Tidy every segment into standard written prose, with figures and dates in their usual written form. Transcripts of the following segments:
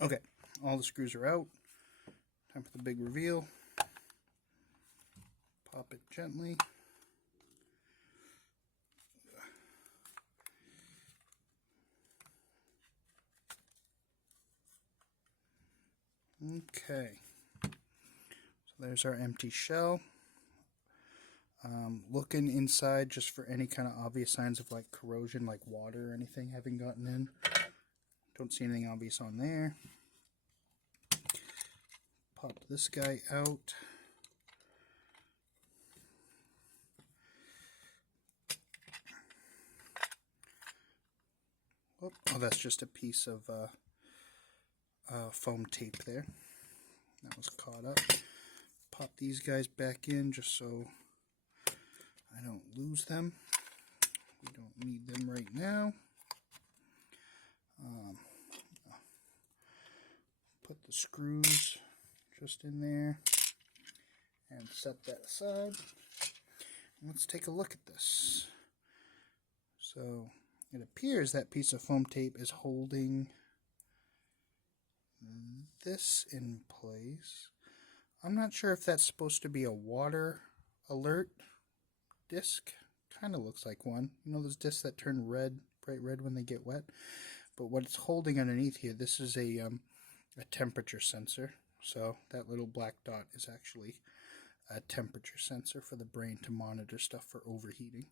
Okay, all the screws are out. Time for the big reveal. Pop it gently. Okay, so there's our empty shell. Looking inside just for any kind of obvious signs of like corrosion, like water or anything having gotten in. Don't see anything obvious on there. Pop this guy out. Oh, that's just a piece of foam tape there. That was caught up. Pop these guys back in just so I don't lose them. We don't need them right now. Put the screws just in there and set that aside. Let's take a look at this. So it appears that piece of foam tape is holding this in place. I'm not sure if that's supposed to be a water alert disc. Kind of looks like one. You know those discs that turn red, bright red when they get wet? But what it's holding underneath here, this is a temperature sensor. So that little black dot is actually a temperature sensor for the brain to monitor stuff for overheating.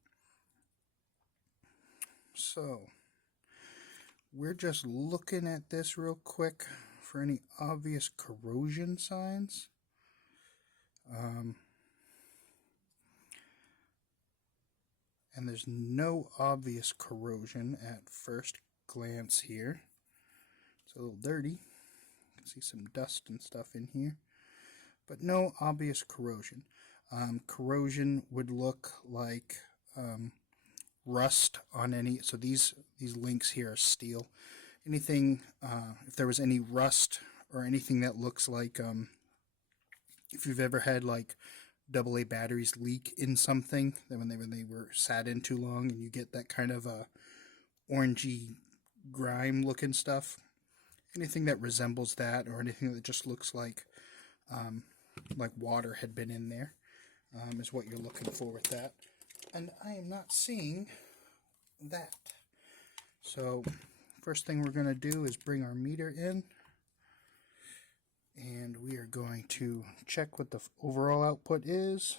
So we're just looking at this real quick for any obvious corrosion signs. And there's no obvious corrosion at first glance here. It's a little dirty. You can see some dust and stuff in here, but no obvious corrosion. Corrosion would look like rust on any, so these links here are steel. Anything, if there was any rust or anything that looks like, if you've ever had like AA batteries leak in something, that when they were sat in too long and you get that kind of orangey grime looking stuff, anything that resembles that or anything that just looks like water had been in there is what you're looking for with that. And I am not seeing that. So first thing we're going to do is bring our meter in, and we are going to check what the overall output is.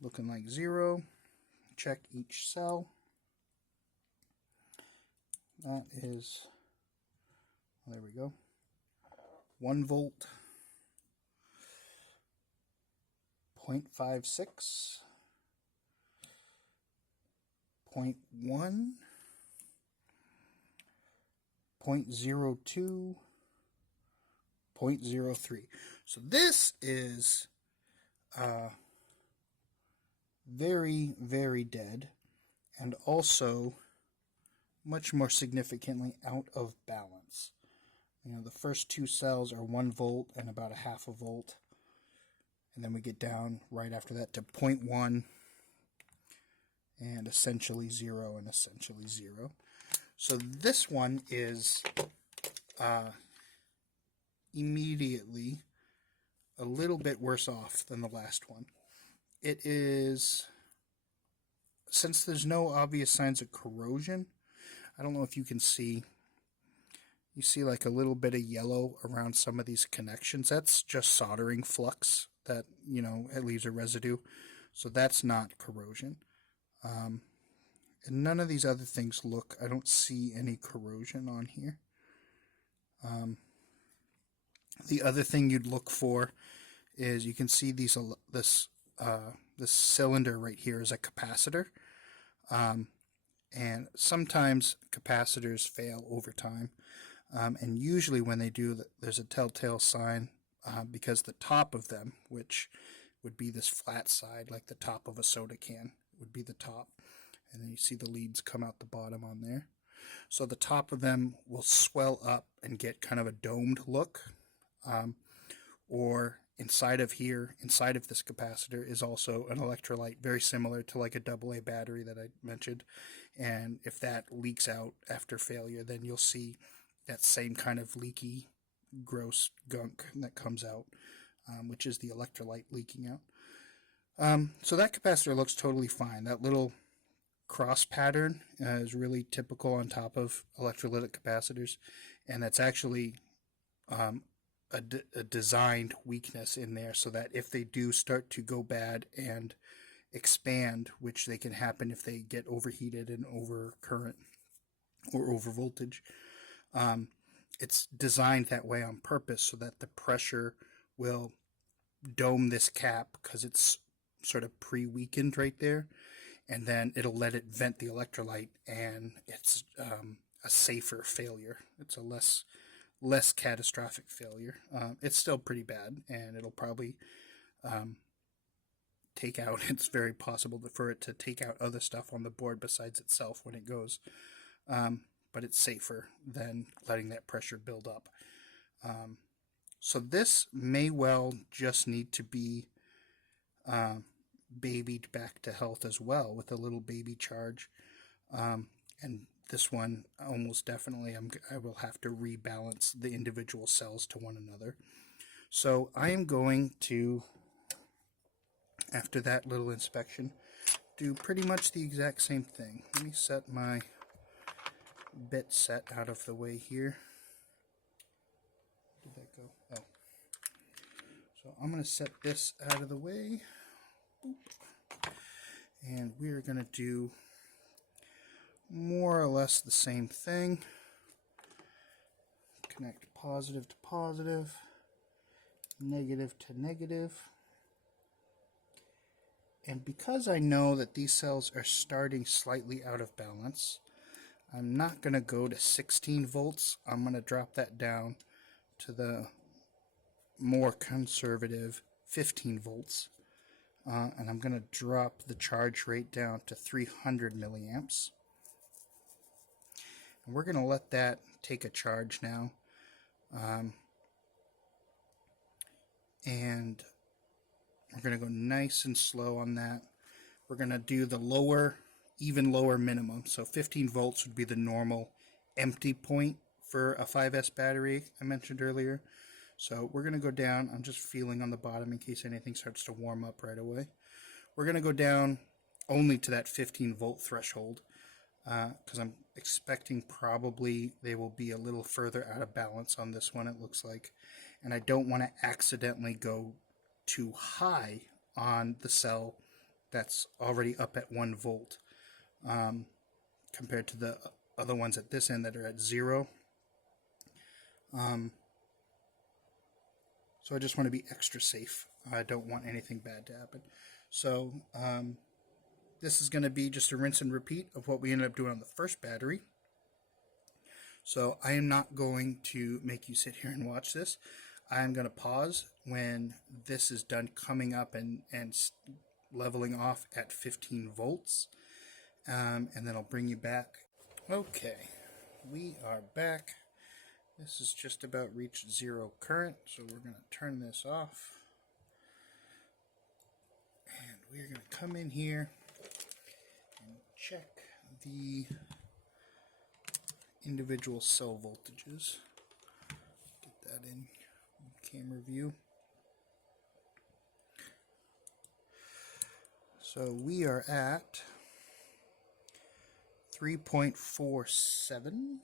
Looking like 0. Check each cell. That is, there we go, 1 volt, 0.56, 0.1, 0.02, 0.03. So this is very, very dead, and also much more significantly out of balance. You know, the first 2 cells are 1 volt and about a half a volt, and then we get down right after that to 0.1 and essentially 0 and essentially 0. So this one is immediately a little bit worse off than the last one. It is, since there's no obvious signs of corrosion, I don't know if you can see, you see like a little bit of yellow around some of these connections. That's just soldering flux that, you know, it leaves a residue. So that's not corrosion. And none of these other things look, I don't see any corrosion on here. The other thing you'd look for is you can see these, this cylinder right here is a capacitor. And sometimes capacitors fail over time. And usually when they do, there's a telltale sign because the top of them, which would be this flat side, like the top of a soda can, would be the top. And then you see the leads come out the bottom on there. So the top of them will swell up and get kind of a domed look. Or inside of here, inside of this capacitor, is also an electrolyte very similar to like a AA battery that I mentioned. And if that leaks out after failure, then you'll see that same kind of leaky, gross gunk that comes out, which is the electrolyte leaking out. So that capacitor looks totally fine. That little cross pattern is really typical on top of electrolytic capacitors, and that's actually a designed weakness in there, so that if they do start to go bad and expand, which they can happen if they get overheated and over current or over voltage, it's designed that way on purpose so that the pressure will dome this cap because it's sort of pre-weakened right there, and then it'll let it vent the electrolyte, and it's a safer failure. It's a less catastrophic failure. It's still pretty bad, and it'll probably take out, it's very possible for it to take out other stuff on the board besides itself when it goes, but it's safer than letting that pressure build up. So this may well just need to be babied back to health as well with a little baby charge, and this one almost definitely I will have to rebalance the individual cells to one another. So I am going to, after that little inspection, do pretty much the exact same thing. Let me set my bit set out of the way here. Where did that go? Oh. So I'm going to set this out of the way. Boop. And we're going to do more or less the same thing. Connect positive to positive, negative to negative. And because I know that these cells are starting slightly out of balance, I'm not going to go to 16 volts. I'm going to drop that down to the more conservative 15 volts. And I'm going to drop the charge rate down to 300 milliamps. And we're going to let that take a charge now. And we're going to go nice and slow on that. We're going to do the lower, even lower minimum. So 15 volts would be the normal empty point for a 5S battery I mentioned earlier. So we're going to go down. I'm just feeling on the bottom in case anything starts to warm up right away. We're going to go down only to that 15 volt threshold because I'm expecting probably they will be a little further out of balance on this one, it looks like. And I don't want to accidentally go too high on the cell that's already up at 1 volt compared to the other ones at this end that are at 0. So I just want to be extra safe. I don't want anything bad to happen. So this is going to be just a rinse and repeat of what we ended up doing on the first battery. So I am not going to make you sit here and watch this. I'm going to pause when this is done coming up and leveling off at 15 volts. And then I'll bring you back. Okay, we are back. This has just about reached 0 current, so we're going to turn this off. And we're going to come in here and check the individual cell voltages. Get that in camera view. So we are at 3.47,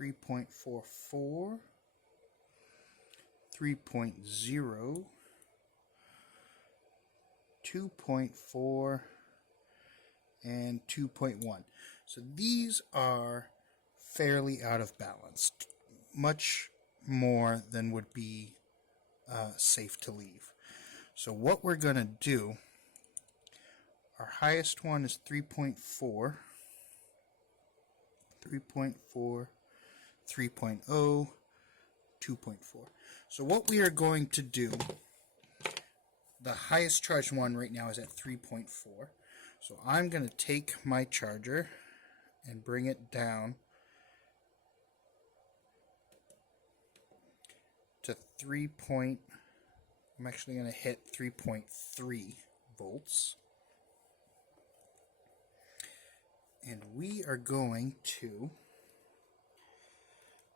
3.44, 3.0, 2.4, and 2.1. So these are fairly out of balance, much more than would be safe to leave. So what we're going to do, our highest one is 3.4, 3.4, 3.0, 2.4. So what we are going to do, the highest charged one right now is at 3.4. So I'm going to take my charger and bring it down to 3. I'm actually going to hit 3.3 volts. And we are going to,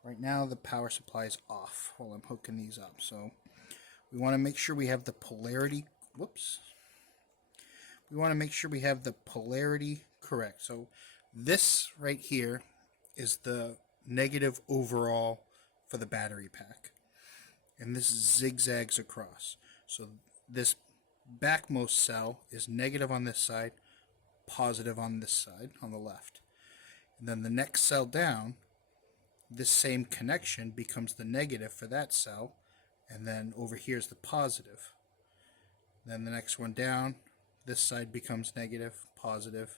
right now the power supply is off while I'm hooking these up. So we want to make sure we have the polarity, we want to make sure we have the polarity correct. So this right here is the negative overall for the battery pack. And this zigzags across. So this backmost cell is negative on this side, positive on this side, on the left. And then the next cell down, this same connection becomes the negative for that cell, and then over here is the positive. Then the next one down, this side becomes negative, positive,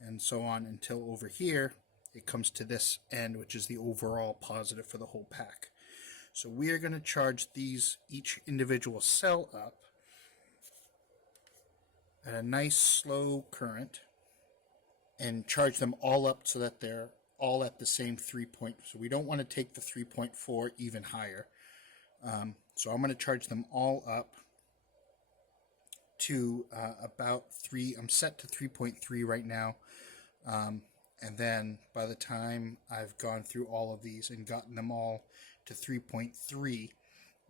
and so on until over here it comes to this end, which is the overall positive for the whole pack. So we are going to charge these, each individual cell up at a nice slow current and charge them all up so that they're all at the same 3 point. So we don't want to take the 3.4 even higher. So I'm going to charge them all up to about 3. I'm set to 3.3 right now. And then by the time I've gone through all of these and gotten them all to 3.3,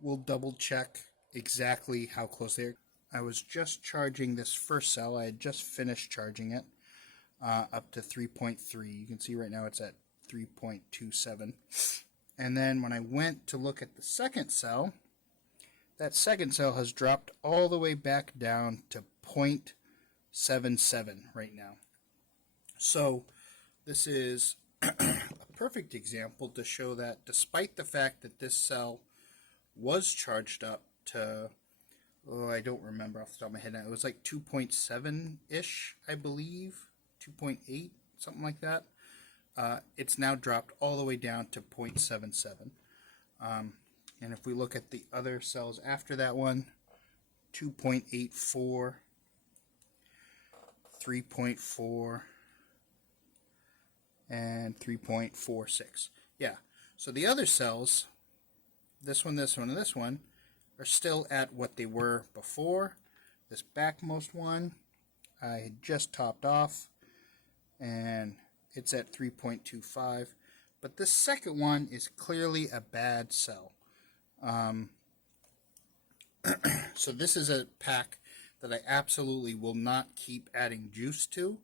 we'll double check exactly how close they are. I was just charging this first cell. I had just finished charging it up to 3.3. You can see right now it's at 3.27. And then when I went to look at the second cell, that second cell has dropped all the way back down to 0.77 right now. So this is a perfect example to show that despite the fact that this cell was charged up to, I don't remember off the top of my head now, it was like 2.7-ish, I believe, 2.8, something like that. It's now dropped all the way down to 0.77. And if we look at the other cells after that one, 2.84, 3.4, and 3.46. Yeah, so the other cells, this one, and this one, are still at what they were before. This backmost one, I had just topped off, and it's at 3.25. But this second one is clearly a bad cell. So this is a pack that I absolutely will not keep adding juice to.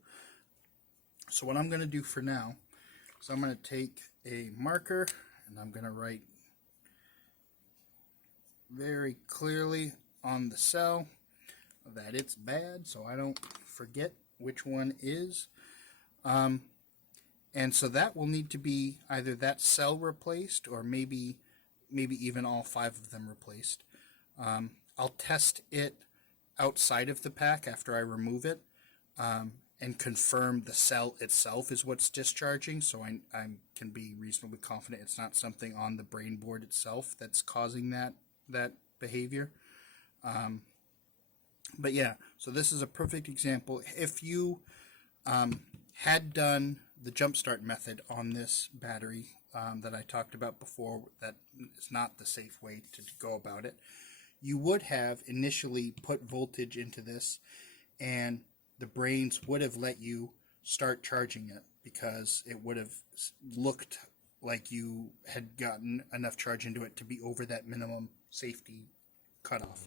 So what I'm going to do for now is I'm going to take a marker and I'm going to write very clearly on the cell that it's bad so I don't forget which one is. And so that will need to be either that cell replaced or maybe even all 5 of them replaced. I'll test it outside of the pack after I remove it and confirm the cell itself is what's discharging, so I can be reasonably confident it's not something on the brain board itself that's causing that behavior. But yeah, so this is a perfect example. If you had done the jumpstart method on this battery that I talked about before, that is not the safe way to go about it, you would have initially put voltage into this and the brains would have let you start charging it because it would have looked like you had gotten enough charge into it to be over that minimum safety cutoff.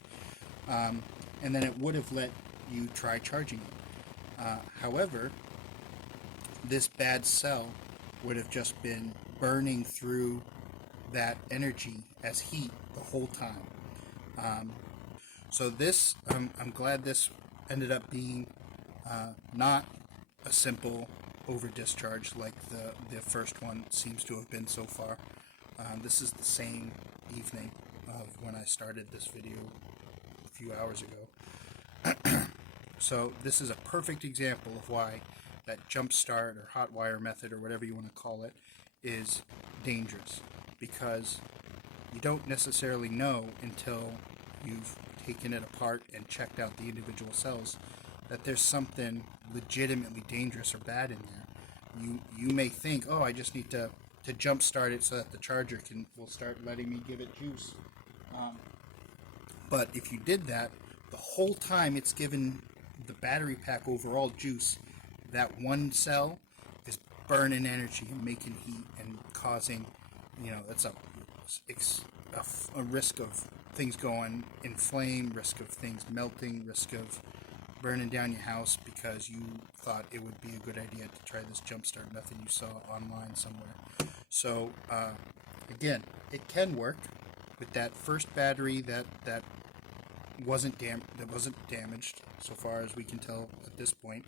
And then it would have let you try charging it. However, this bad cell would have just been burning through that energy as heat the whole time. So this, I'm glad this ended up being not a simple over discharge like the first one seems to have been so far. This is the same evening of when I started this video a few hours ago. So this is a perfect example of why that jump start or hot wire method or whatever you want to call it is dangerous, because you don't necessarily know until you've taken it apart and checked out the individual cells that there's something legitimately dangerous or bad in there. You may think, oh, I just need to jump start it so that the charger will start letting me give it juice. But if you did that, the whole time it's given the battery pack overall juice, that one cell burning energy and making heat and causing, that's a risk of things going in flame, risk of things melting, risk of burning down your house because you thought it would be a good idea to try this jumpstart method you saw online somewhere. So again, it can work with that first battery that wasn't damaged so far as we can tell at this point.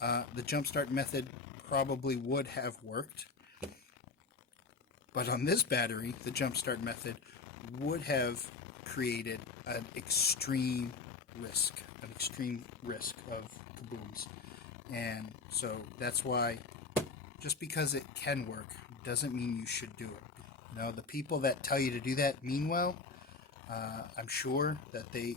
The jumpstart method probably would have worked, but on this battery, the jumpstart method would have created an extreme risk of kabooms. And so that's why, just because it can work doesn't mean you should do it. The people that tell you to do that mean well. I'm sure that they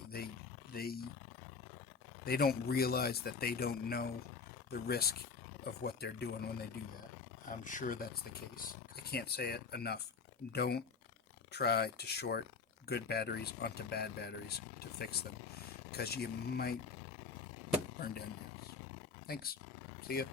don't realize that they don't know the risk of what they're doing when they do that. I'm sure that's the case. I can't say it enough. Don't try to short good batteries onto bad batteries to fix them, because you might burn down your house. Thanks. See ya.